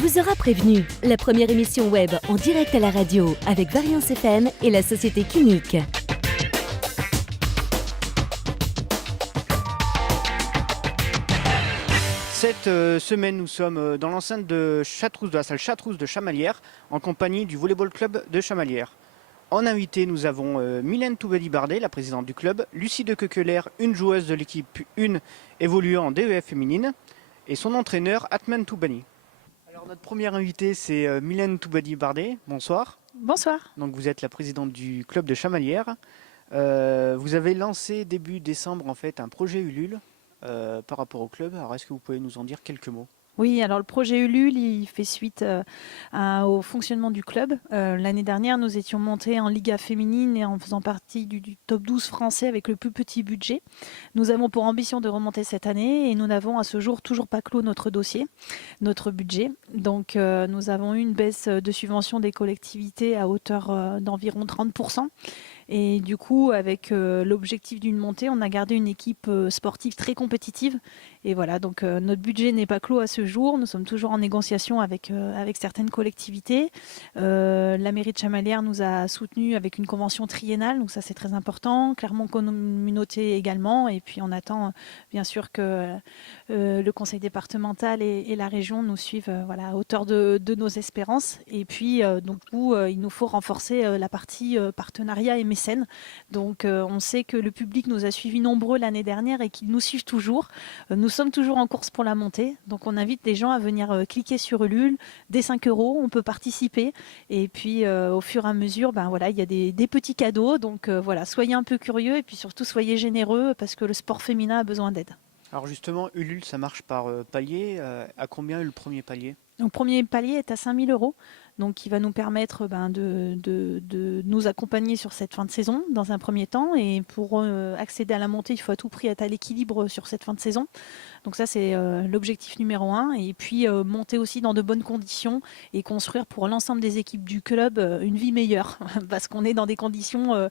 vous aura prévenu. La première émission web en direct à la radio avec Variance FM et la société Kinic. Cette semaine, nous sommes dans l'enceinte de Chatrousse, de la salle Chatrousse de Chamalières, en compagnie du Volleyball Club de Chamalières. En invité, nous avons Mylène Toubadi-Bardet, la présidente du club, Lucie de Kekeler, une joueuse de l'équipe 1 évoluant en DEF féminine, et son entraîneur, Atman Toubani. Alors notre première invitée, c'est Mylène Toubadi-Bardet. Bonsoir. Bonsoir. Donc vous êtes la présidente du club de Chamalières. Vous avez lancé début décembre en fait un projet Ulule par rapport au club. Alors est-ce que vous pouvez nous en dire quelques mots ? Oui, alors le projet Ulule, il fait suite au fonctionnement du club. L'année dernière, nous étions montés en Liga féminine et en faisant partie du top 12 français avec le plus petit budget. Nous avons pour ambition de remonter cette année et nous n'avons à ce jour toujours pas clos notre dossier, notre budget. Donc nous avons eu une baisse de subvention des collectivités à hauteur d'environ 30%. Et du coup, avec l'objectif d'une montée, on a gardé une équipe sportive très compétitive. Et voilà, donc notre budget n'est pas clos à ce jour. Nous sommes toujours en négociation avec certaines collectivités. La mairie de Chamalières nous a soutenus avec une convention triennale, donc ça c'est très important. Clermont Communauté également. Et puis on attend bien sûr que le conseil départemental et la région nous suivent à hauteur de nos espérances. Et puis donc il nous faut renforcer la partie partenariat et mécène. Donc on sait que le public nous a suivis nombreux l'année dernière et qu'ils nous suivent toujours. Nous sommes toujours en course pour la montée. Donc on invite les gens à venir cliquer sur Ulule. Dès 5 €, on peut participer. Et puis au fur et à mesure, il y a des petits cadeaux. Donc soyez un peu curieux et puis surtout soyez généreux parce que le sport féminin a besoin d'aide. Alors justement, Ulule, ça marche par palier. À combien est le premier palier ? Le premier palier est à 5 000 €. Donc, qui va nous permettre de nous accompagner sur cette fin de saison dans un premier temps. Et pour accéder à la montée, il faut à tout prix être à l'équilibre sur cette fin de saison. Donc ça, c'est l'objectif numéro 1. Et puis, monter aussi dans de bonnes conditions et construire pour l'ensemble des équipes du club une vie meilleure. Parce qu'on est dans des conditions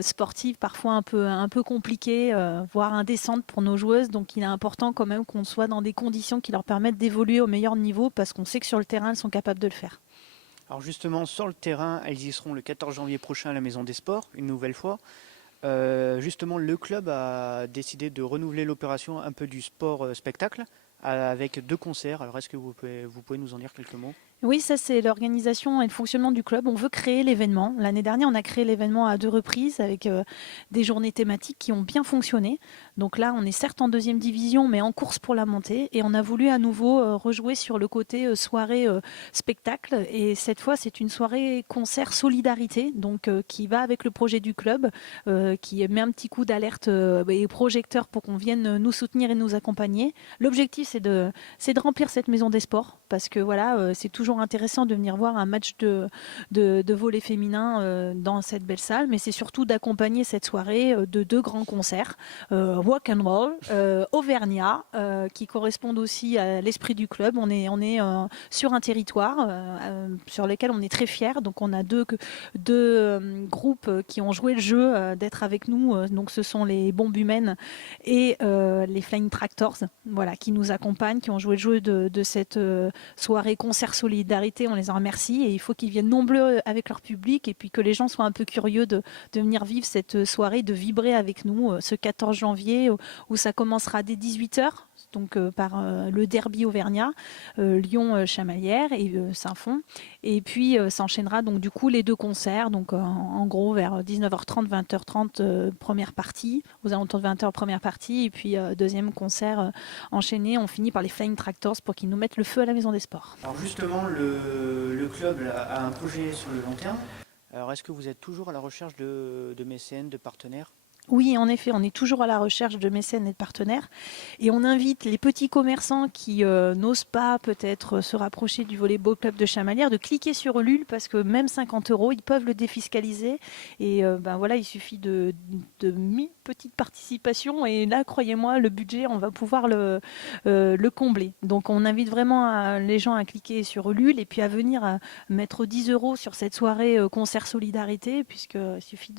sportives parfois un peu compliquées, voire indécentes pour nos joueuses. Donc, il est important quand même qu'on soit dans des conditions qui leur permettent d'évoluer au meilleur niveau parce qu'on sait que sur le terrain, elles sont capables de le faire. Alors justement, sur le terrain, elles y seront le 14 janvier prochain à la Maison des Sports, une nouvelle fois. Justement, le club a décidé de renouveler l'opération un peu du sport-spectacle avec 2 concerts. Alors est-ce que vous pouvez nous en dire quelques mots ? Oui, ça c'est l'organisation et le fonctionnement du club. On veut créer l'événement. L'année dernière, on a créé l'événement à 2 reprises avec des journées thématiques qui ont bien fonctionné. Donc là, on est certes en 2e division, mais en course pour la montée. Et on a voulu à nouveau rejouer sur le côté soirée spectacle. Et cette fois, c'est une soirée concert solidarité, donc qui va avec le projet du club, qui met un petit coup d'alerte et projecteur pour qu'on vienne nous soutenir et nous accompagner. L'objectif, c'est de remplir cette maison des sports parce que c'est toujours intéressant de venir voir un match de volley féminin dans cette belle salle, mais c'est surtout d'accompagner cette soirée de 2 grands concerts, Rock and Roll, Auvergnat, qui correspondent aussi à l'esprit du club. On est sur un territoire sur lequel on est très fiers, donc on a deux groupes qui ont joué le jeu d'être avec nous, donc ce sont les Bombes Humaines et les Flying Tractors, qui nous accompagnent, qui ont joué le jeu de cette soirée concert solidarité. On les en remercie et il faut qu'ils viennent nombreux avec leur public et puis que les gens soient un peu curieux de venir vivre cette soirée, de vibrer avec nous ce 14 janvier où ça commencera dès 18h. Donc par le derby auvergnat, Lyon-Chamalières et Saint-Fond. Et puis s'enchaînera donc du coup les 2 concerts, donc en gros vers 19h30, 20h30 première partie, aux alentours de 20h première partie, et puis deuxième concert enchaîné, on finit par les Flying Tractors pour qu'ils nous mettent le feu à la Maison des Sports. Alors justement, le club a un projet sur le long terme. Alors est-ce que vous êtes toujours à la recherche de mécènes, de partenaires ? Oui, en effet, on est toujours à la recherche de mécènes et de partenaires. Et on invite les petits commerçants qui n'osent pas peut-être se rapprocher du Volleyball Club de Chamalières de cliquer sur Ulule parce que même 50 €, ils peuvent le défiscaliser. Et il suffit de 1000 petites participations. Et là, croyez-moi, le budget, on va pouvoir le combler. Donc, on invite vraiment les gens à cliquer sur Ulule et puis à venir mettre 10 € sur cette soirée concert solidarité puisqu'il suffit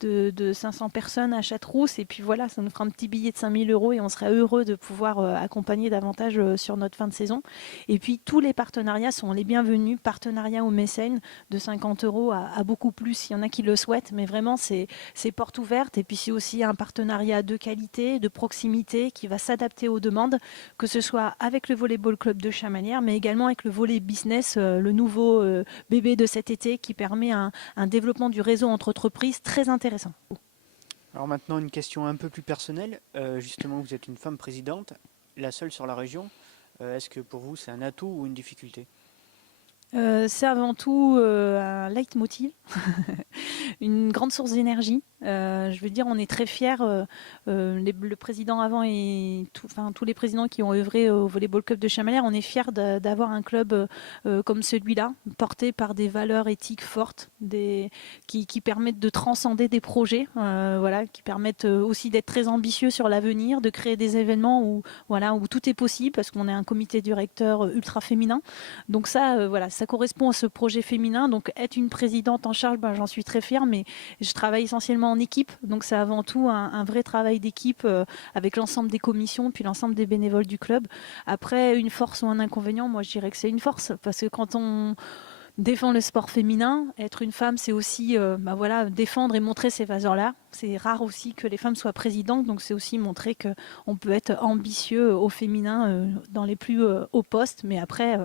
de 500 personnes à Châteaurousse. Et puis voilà, ça nous fera un petit billet de 5 000 € et on sera heureux de pouvoir accompagner davantage sur notre fin de saison. Et puis tous les partenariats sont les bienvenus, partenariats ou mécènes de 50 € à beaucoup plus. Il y en a qui le souhaitent, mais vraiment c'est porte ouverte. Et puis c'est aussi un partenariat de qualité, de proximité qui va s'adapter aux demandes, que ce soit avec le Volleyball Club de Chamalières, mais également avec le volley business, le nouveau bébé de cet été qui permet un développement du réseau entre entreprises très intéressant. Alors maintenant, une question un peu plus personnelle. Justement, vous êtes une femme présidente, la seule sur la région. Est-ce que pour vous, c'est un atout ou une difficulté ? C'est avant tout un leitmotiv, une grande source d'énergie. Je veux dire, on est très fiers. Le président avant et tous les présidents qui ont œuvré au Volleyball Club de Chamalières, on est fiers d'avoir un club comme celui-là, porté par des valeurs éthiques fortes, qui permettent de transcender des projets, qui permettent aussi d'être très ambitieux sur l'avenir, de créer des événements où tout est possible, parce qu'on est un comité directeur ultra féminin. Donc ça correspond à ce projet féminin. Donc être une présidente en charge, j'en suis très fière, mais je travaille essentiellement en équipe. Donc c'est avant tout un vrai travail d'équipe avec l'ensemble des commissions, puis l'ensemble des bénévoles du club. Après, une force ou un inconvénient, moi je dirais que c'est une force, parce que quand on défend le sport féminin, être une femme, c'est aussi défendre et montrer ces valeurs-là. C'est rare aussi que les femmes soient présidentes, donc c'est aussi montrer qu'on peut être ambitieux au féminin dans les plus hauts postes. Mais après,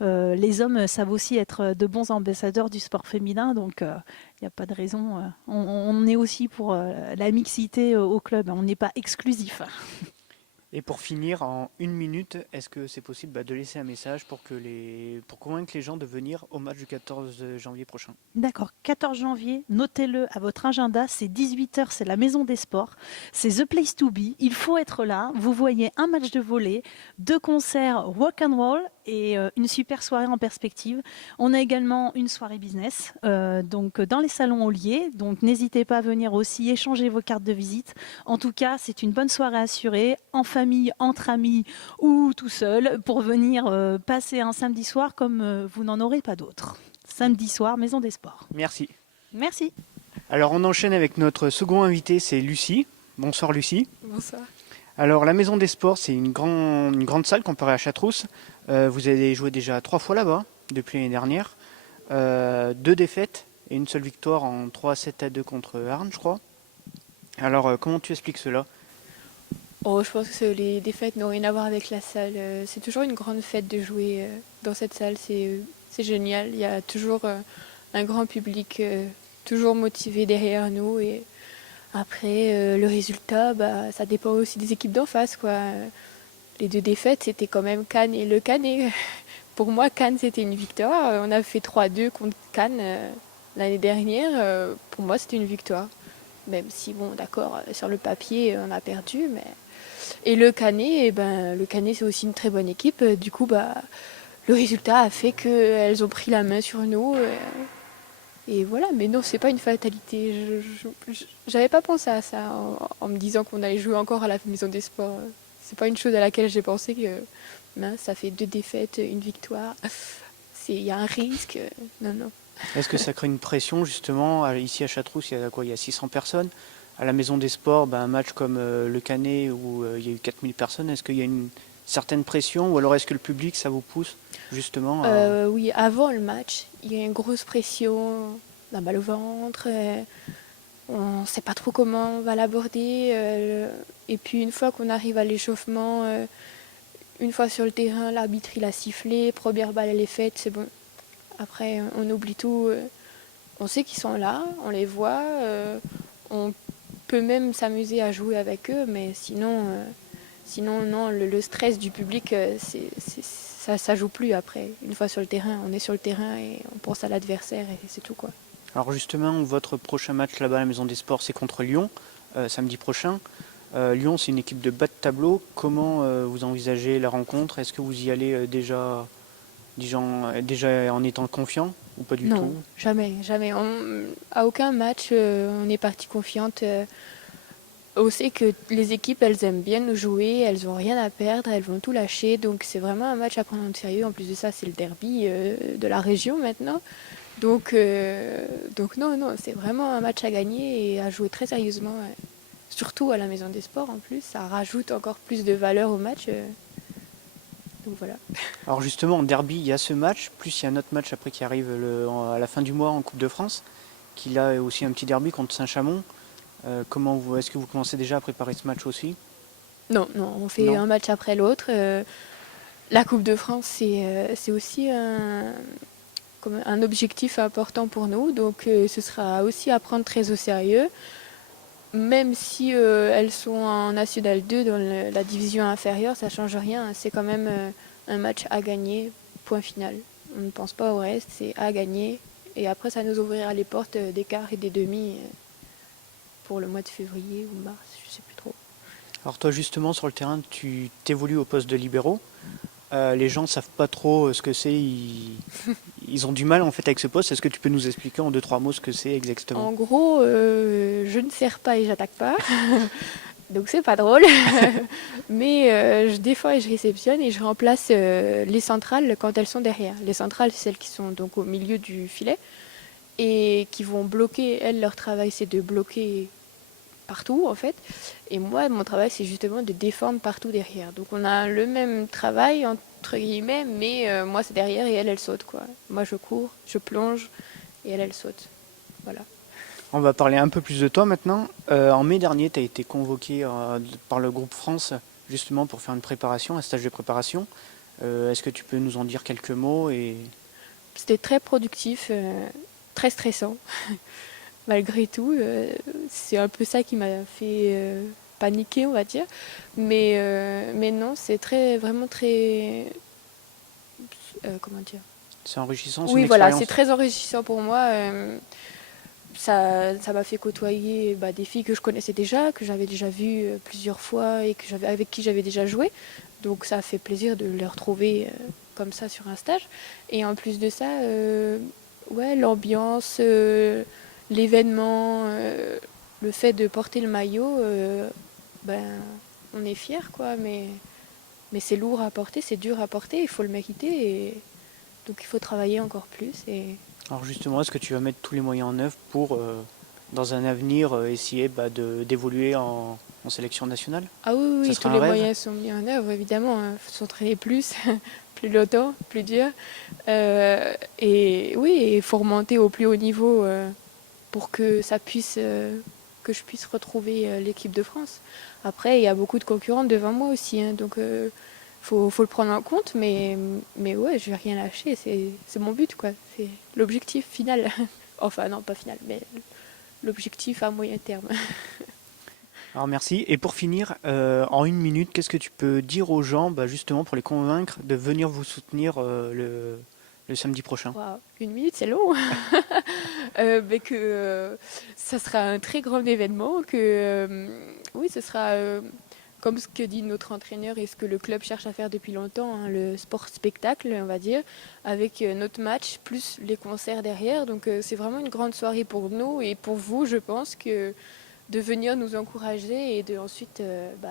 les hommes savent aussi être de bons ambassadeurs du sport féminin, donc il n'y a pas de raison. On est aussi pour la mixité au club, on n'est pas exclusif. Et pour finir, en 1 minute, est-ce que c'est possible de laisser un message pour convaincre les gens de venir au match du 14 janvier prochain ? D'accord, 14 janvier, notez-le à votre agenda, c'est 18h, c'est la Maison des Sports, c'est The Place to Be, il faut être là. Vous voyez un match de volley, 2 concerts rock and roll et une super soirée en perspective. On a également une soirée business, donc dans les salons Ollier, donc n'hésitez pas à venir aussi échanger vos cartes de visite. En tout cas, c'est une bonne soirée assurée, en famille, entre amis ou tout seul, pour venir passer un samedi soir comme vous n'en aurez pas d'autres. Samedi soir, Maison des Sports. Merci. Merci. Alors on enchaîne avec notre second invité, c'est Lucie. Bonsoir Lucie. Bonsoir. Alors la Maison des Sports, c'est une grande salle comparée à Châteaurousse. Vous avez joué déjà 3 fois là-bas, depuis l'année dernière. 2 défaites et une seule victoire en 3-7-2 contre Arnes, je crois. Alors comment tu expliques cela ? Je pense que les défaites n'ont rien à voir avec la salle. C'est toujours une grande fête de jouer dans cette salle. C'est génial. Il y a toujours un grand public toujours motivé derrière nous. Et après, le résultat, ça dépend aussi des équipes d'en face, quoi. Les 2 défaites, c'était quand même Cannes et le Canet. Pour moi, Cannes, c'était une victoire. On a fait 3-2 contre Cannes l'année dernière. Pour moi, c'était une victoire. Même si, d'accord, sur le papier, on a perdu. Et le Canet, c'est aussi une très bonne équipe. Du coup, le résultat a fait qu'elles ont pris la main sur nous. Et voilà, mais non, c'est pas une fatalité. J'avais pas pensé à ça en me disant qu'on allait jouer encore à la Maison des Sports. C'est pas une chose à laquelle j'ai pensé que ça fait 2 défaites, une victoire. Il y a un risque. Non. Est-ce que ça crée une pression justement ? Ici à Châteaurousse, il y a 600 personnes. À la Maison des Sports, un match comme le Canet où il y a eu 4000 personnes, est-ce qu'il y a une certaine pression ou alors est-ce que le public, ça vous pousse justement Oui, avant le match, il y a une grosse pression, la balle au ventre, on ne sait pas trop comment on va l'aborder. Et puis une fois qu'on arrive à l'échauffement, une fois sur le terrain, l'arbitre il a sifflé, première balle elle est faite, c'est bon. Après on oublie tout, on sait qu'ils sont là, on les voit, on peut même s'amuser à jouer avec eux, mais sinon non, le stress du public, ça joue plus après. Une fois sur le terrain, on est sur le terrain et on pense à l'adversaire et c'est tout, quoi. Alors justement, votre prochain match là-bas à la Maison des Sports, c'est contre Lyon, samedi prochain. Lyon, c'est une équipe de bas de tableau. Comment vous envisagez la rencontre ? Est-ce que vous y allez déjà en étant confiant ou pas du tout ? Non, jamais. À aucun match, on est parti confiante. On sait que les équipes, elles aiment bien nous jouer, elles n'ont rien à perdre, elles vont tout lâcher. Donc c'est vraiment un match à prendre en sérieux. En plus de ça, c'est le derby de la région maintenant. Donc non, c'est vraiment un match à gagner et à jouer très sérieusement. Surtout à la Maison des Sports en plus, ça rajoute encore plus de valeur au match. Donc voilà. Alors justement, en derby, il y a ce match, plus il y a un autre match après qui arrive à la fin du mois en Coupe de France, qui a aussi un petit derby contre Saint-Chamond. Est-ce que vous commencez déjà à préparer ce match aussi? Non, on fait un match après l'autre. La Coupe de France, c'est aussi un objectif important pour nous, donc ce sera aussi à prendre très au sérieux. Même si elles sont en National 2 dans la division inférieure, ça ne change rien. C'est quand même un match à gagner, point final. On ne pense pas au reste, c'est à gagner. Et après, ça nous ouvrira les portes des quarts et des demi pour le mois de février ou mars, je ne sais plus trop. Alors toi justement sur le terrain, tu t'évolues au poste de libéraux. Les gens ne savent pas trop ce que c'est, ils ont du mal en fait avec ce poste. Est-ce que tu peux nous expliquer en 2-3 mots ce que c'est exactement? En gros, je ne sers pas et j'attaque pas. Donc c'est pas drôle. Mais je défends et je réceptionne et je remplace les centrales quand elles sont derrière. Les centrales, c'est celles qui sont donc au milieu du filet et qui vont bloquer. Elles, leur travail, c'est de bloquer partout en fait. Et moi, mon travail, c'est justement de défendre partout derrière. Donc on a le même travail entre guillemets, mais moi c'est derrière et elle saute quoi. Moi je cours, je plonge et elle saute. Voilà. On va parler un peu plus de toi maintenant. En mai dernier, tu as été convoqué par le groupe France justement pour faire une préparation, un stage de préparation. Est-ce que tu peux nous en dire quelques mots C'était très productif, très stressant. Malgré tout, c'est un peu ça qui m'a fait paniquer, on va dire. Mais non, c'est vraiment très... comment dire? C'est enrichissant, Oui, voilà, c'est très enrichissant pour moi. Ça m'a fait côtoyer des filles que je connaissais déjà, que j'avais déjà vues plusieurs fois et avec qui j'avais déjà joué. Donc ça a fait plaisir de les retrouver comme ça sur un stage. Et en plus de ça, l'ambiance, l'événement, le fait de porter le maillot, on est fiers quoi. Mais c'est lourd à porter, c'est dur à porter, il faut le mériter. Et donc il faut travailler encore plus. Alors justement, est-ce que tu vas mettre tous les moyens en œuvre pour, dans un avenir, essayer d'évoluer en sélection nationale? Ah oui, tous les moyens sont mis en œuvre, évidemment. S'entraîner plus, plus longtemps, plus dur. Et oui, il faut remonter au plus haut niveau pour que que je puisse retrouver l'équipe de France. Après, il y a beaucoup de concurrents devant moi aussi, hein, donc faut le prendre en compte, mais ouais, je vais rien lâcher, c'est mon but, quoi. C'est l'objectif final. Enfin, non, pas final, mais l'objectif à moyen terme. Alors merci. Et pour finir, en 1 minute, qu'est-ce que tu peux dire aux gens, justement pour les convaincre de venir vous soutenir le samedi prochain? Wow, 1 minute, c'est long. Que ça sera un très grand événement, que oui, ce sera comme ce que dit notre entraîneur et ce que le club cherche à faire depuis longtemps, hein, le sport-spectacle, on va dire, avec notre match, plus les concerts derrière. Donc c'est vraiment une grande soirée pour nous et pour vous, je pense, que de venir nous encourager et de ensuite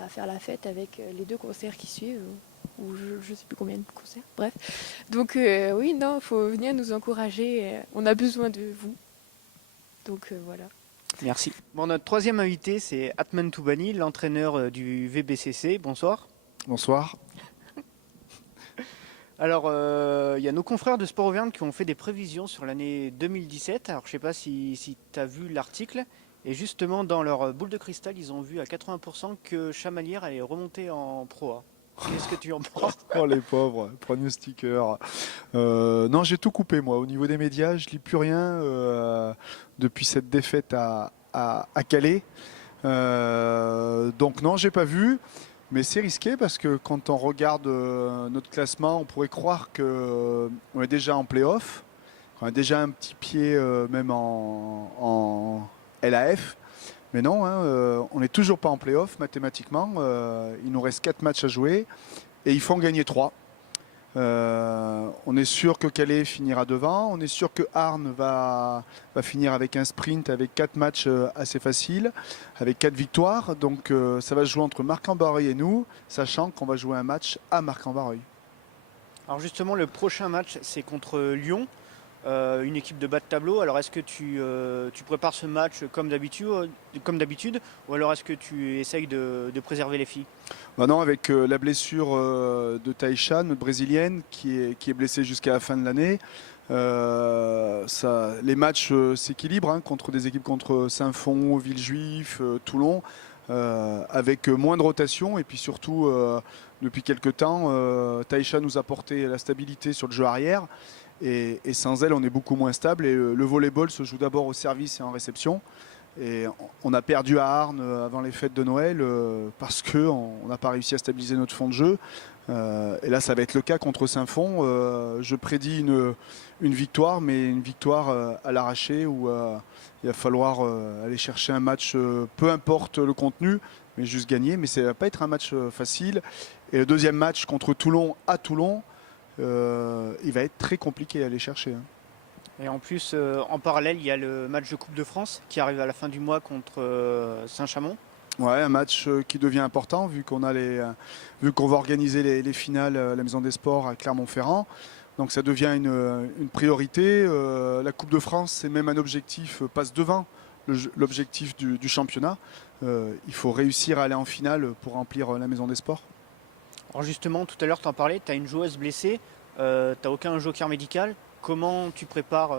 faire la fête avec les 2 concerts qui suivent, ou je ne sais plus combien de concerts, bref. Donc oui, non, il faut venir nous encourager, on a besoin de vous. Donc voilà. Merci. Bon, notre troisième invité, c'est Atman Toubani, l'entraîneur du VBCC. Bonsoir. Bonsoir. Alors, il y a nos confrères de Sport Auvergne qui ont fait des prévisions sur l'année 2017. Alors, je ne sais pas si tu as vu l'article. Et justement, dans leur boule de cristal, ils ont vu à 80% que Chamalières allait remonter en Pro A. Qu'est-ce que tu en penses? Oh les pauvres, pronostiqueurs. Non, j'ai tout coupé moi. Au niveau des médias, je lis plus rien depuis cette défaite à Calais. Donc non, j'ai pas vu. Mais c'est risqué parce que quand on regarde notre classement, on pourrait croire qu'on est déjà en play-off. On a déjà un petit pied même en LAF. Mais non, hein, on n'est toujours pas en play-off mathématiquement. Il nous reste 4 matchs à jouer et il faut en gagner 3. On est sûr que Calais finira devant. On est sûr que Arnes va finir avec un sprint avec 4 matchs assez faciles, avec 4 victoires. Donc ça va se jouer entre Marc-en-Barreuil et nous, sachant qu'on va jouer un match à Marc-en-Barreuil. Alors justement, le prochain match, c'est contre Lyon. une équipe de bas de tableau. Alors est-ce que tu prépares ce match comme d'habitude ou alors est-ce que tu essayes de préserver les filles? Bah non, avec la blessure de Taïcha, notre brésilienne, qui est blessée jusqu'à la fin de l'année, les matchs s'équilibrent hein, contre des équipes contre Saint-Fond, Villejuif, Toulon, avec moins de rotation et puis surtout depuis quelques temps, Taïcha nous a apporté la stabilité sur le jeu arrière et sans elle on est beaucoup moins stable et le volleyball se joue d'abord au service et en réception. Et on a perdu à Arnes avant les fêtes de Noël parce qu'on n'a pas réussi à stabiliser notre fond de jeu. Et là, ça va être le cas contre Saint-Fond. Je prédis une victoire, mais une victoire à l'arraché où il va falloir aller chercher un match, peu importe le contenu, mais juste gagner. Mais ça ne va pas être un match facile. Et le deuxième match contre Toulon à Toulon, il va être très compliqué à aller chercher. Hein. Et en plus, en parallèle, il y a le match de Coupe de France qui arrive à la fin du mois contre Saint-Chamond. Ouais, un match qui devient important vu qu'on va organiser les finales à la Maison des Sports à Clermont-Ferrand. Donc ça devient une priorité. La Coupe de France, c'est même un objectif, passe devant l'objectif du championnat. Il faut réussir à aller en finale pour remplir la Maison des Sports. Alors justement, tout à l'heure, tu en parlais, tu as une joueuse blessée, tu n'as aucun joker médical. Comment tu prépares,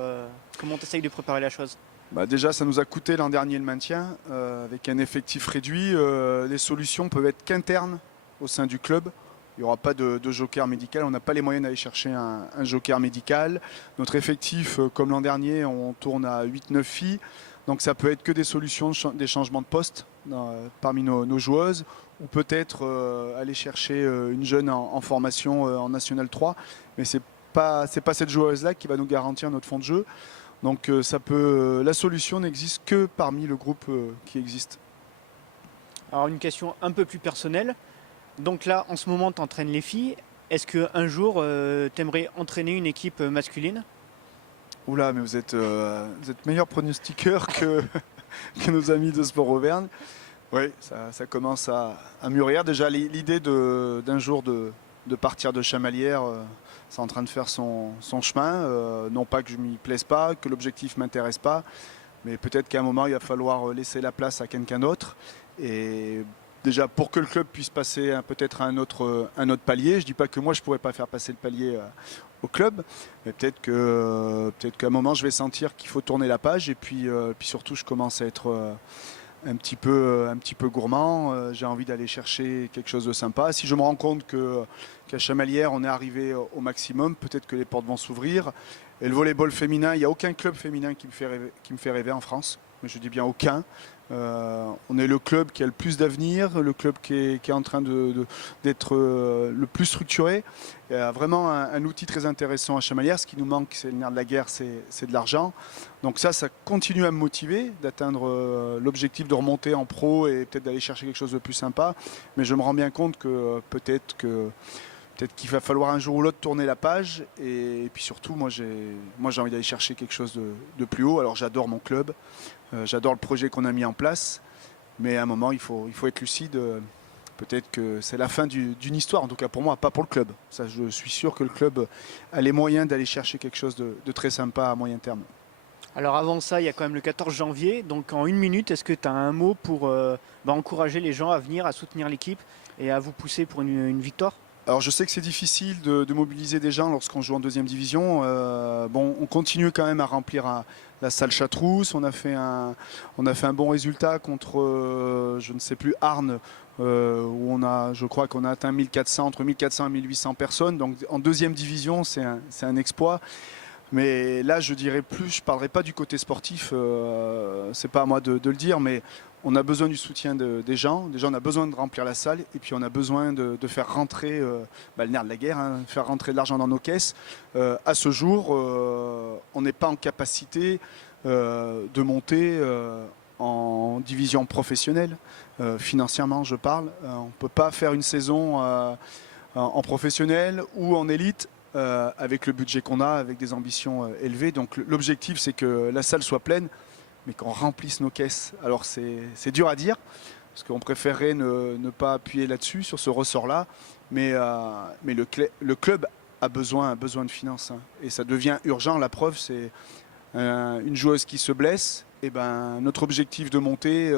comment tu essayes de préparer la chose? Bah déjà, ça nous a coûté l'an dernier le maintien. Avec un effectif réduit, les solutions peuvent être qu'internes au sein du club. Il n'y aura pas de joker médical. On n'a pas les moyens d'aller chercher un joker médical. Notre effectif, comme l'an dernier, on tourne à 8-9 filles. Donc ça peut être que des solutions, des changements de poste parmi nos joueuses. Ou peut-être aller chercher une jeune en formation en National 3. Mais c'est pas cette joueuse-là qui va nous garantir notre fond de jeu. Donc la solution n'existe que parmi le groupe qui existe. Alors une question un peu plus personnelle. Donc là, en ce moment, tu entraînes les filles. Est-ce qu'un jour, tu aimerais entraîner une équipe masculine? Oula, mais vous êtes meilleur pronostiqueur que nos amis de Sport Auvergne. Oui, ça commence à mûrir. Déjà, l'idée d'un jour de partir de Chamalières, c'est en train de faire son chemin. Non pas que je m'y plaise pas, que l'objectif ne m'intéresse pas, mais peut-être qu'à un moment, il va falloir laisser la place à quelqu'un d'autre. Et déjà, pour que le club puisse passer peut-être à un autre palier, je ne dis pas que moi, je ne pourrais pas faire passer le palier au club, mais peut-être qu'à un moment, je vais sentir qu'il faut tourner la page. Et puis surtout, je commence à être un petit peu gourmand. J'ai envie d'aller chercher quelque chose de sympa. Si je me rends compte qu'à Chamalières, on est arrivé au maximum, peut-être que les portes vont s'ouvrir. Et le volleyball féminin, il n'y a aucun club féminin qui me fait rêver en France. Mais je dis bien aucun. On est le club qui a le plus d'avenir, le club qui est en train d'être le plus structuré. Il y a vraiment un outil très intéressant à Chamalières. Ce qui nous manque, c'est le nerf de la guerre, c'est de l'argent. Donc ça continue à me motiver d'atteindre l'objectif de remonter en pro et peut-être d'aller chercher quelque chose de plus sympa. Mais je me rends bien compte que peut-être qu'il va falloir un jour ou l'autre tourner la page. Et puis surtout, moi j'ai envie d'aller chercher quelque chose de plus haut. Alors j'adore mon club. J'adore le projet qu'on a mis en place, mais à un moment, il faut être lucide. Peut-être que c'est la fin d'une histoire, en tout cas pour moi, pas pour le club. Ça, je suis sûr que le club a les moyens d'aller chercher quelque chose de très sympa à moyen terme. Alors avant ça, il y a quand même le 14 janvier. Donc en une minute, est-ce que tu as un mot pour encourager les gens à venir, à soutenir l'équipe et à vous pousser pour une victoire? Alors je sais que c'est difficile de mobiliser des gens lorsqu'on joue en deuxième division. On continue quand même à remplir la salle Chatrousse. On a fait un bon résultat contre, je ne sais plus, Arnes, où je crois qu'on a atteint entre 1400 et 1800 personnes. Donc en deuxième division, c'est un exploit. Mais là, je parlerai pas du côté sportif. C'est pas à moi de le dire, mais on a besoin du soutien des gens. Déjà, on a besoin de remplir la salle et puis on a besoin de faire rentrer le nerf de la guerre, faire rentrer de l'argent dans nos caisses. À ce jour, on n'est pas en capacité de monter en division professionnelle. Financièrement, je parle. On ne peut pas faire une saison en professionnel ou en élite avec le budget qu'on a, avec des ambitions élevées. Donc l'objectif, c'est que la salle soit pleine, mais qu'on remplisse nos caisses. Alors c'est dur à dire, parce qu'on préférerait ne pas appuyer là-dessus, sur ce ressort-là, mais le club a besoin de finances. Hein. Et ça devient urgent. La preuve, c'est une joueuse qui se blesse. Et ben, notre objectif de montée,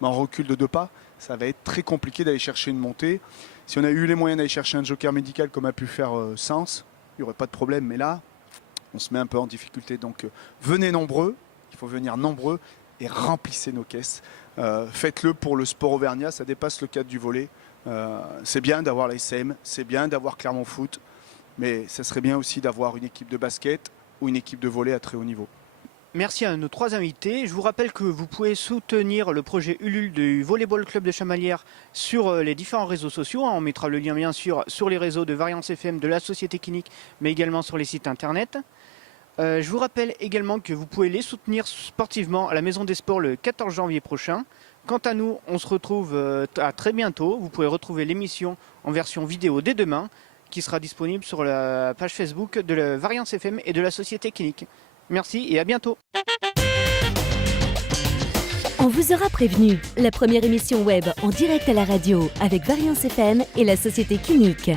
on recule de 2 pas. Ça va être très compliqué d'aller chercher une montée. Si on a eu les moyens d'aller chercher un joker médical comme a pu faire Sens, il n'y aurait pas de problème. Mais là, on se met un peu en difficulté. Donc venez nombreux, il faut venir nombreux et remplissez nos caisses. Faites-le pour le sport auvergnat, ça dépasse le cadre du volley. C'est bien d'avoir la SM, c'est bien d'avoir Clermont Foot, mais ça serait bien aussi d'avoir une équipe de basket ou une équipe de volley à très haut niveau. Merci à nos 3 invités. Je vous rappelle que vous pouvez soutenir le projet Ulule du Volleyball Club de Chamalières sur les différents réseaux sociaux. On mettra le lien bien sûr sur les réseaux de Variance FM, de la Société Clinique, mais également sur les sites internet. Je vous rappelle également que vous pouvez les soutenir sportivement à la Maison des Sports le 14 janvier prochain. Quant à nous, on se retrouve à très bientôt. Vous pouvez retrouver l'émission en version vidéo dès demain, qui sera disponible sur la page Facebook de la Variance FM et de la Société Clinique. Merci et à bientôt. On vous aura prévenu, la première émission web en direct à la radio avec Variance FM et la Société Clinique.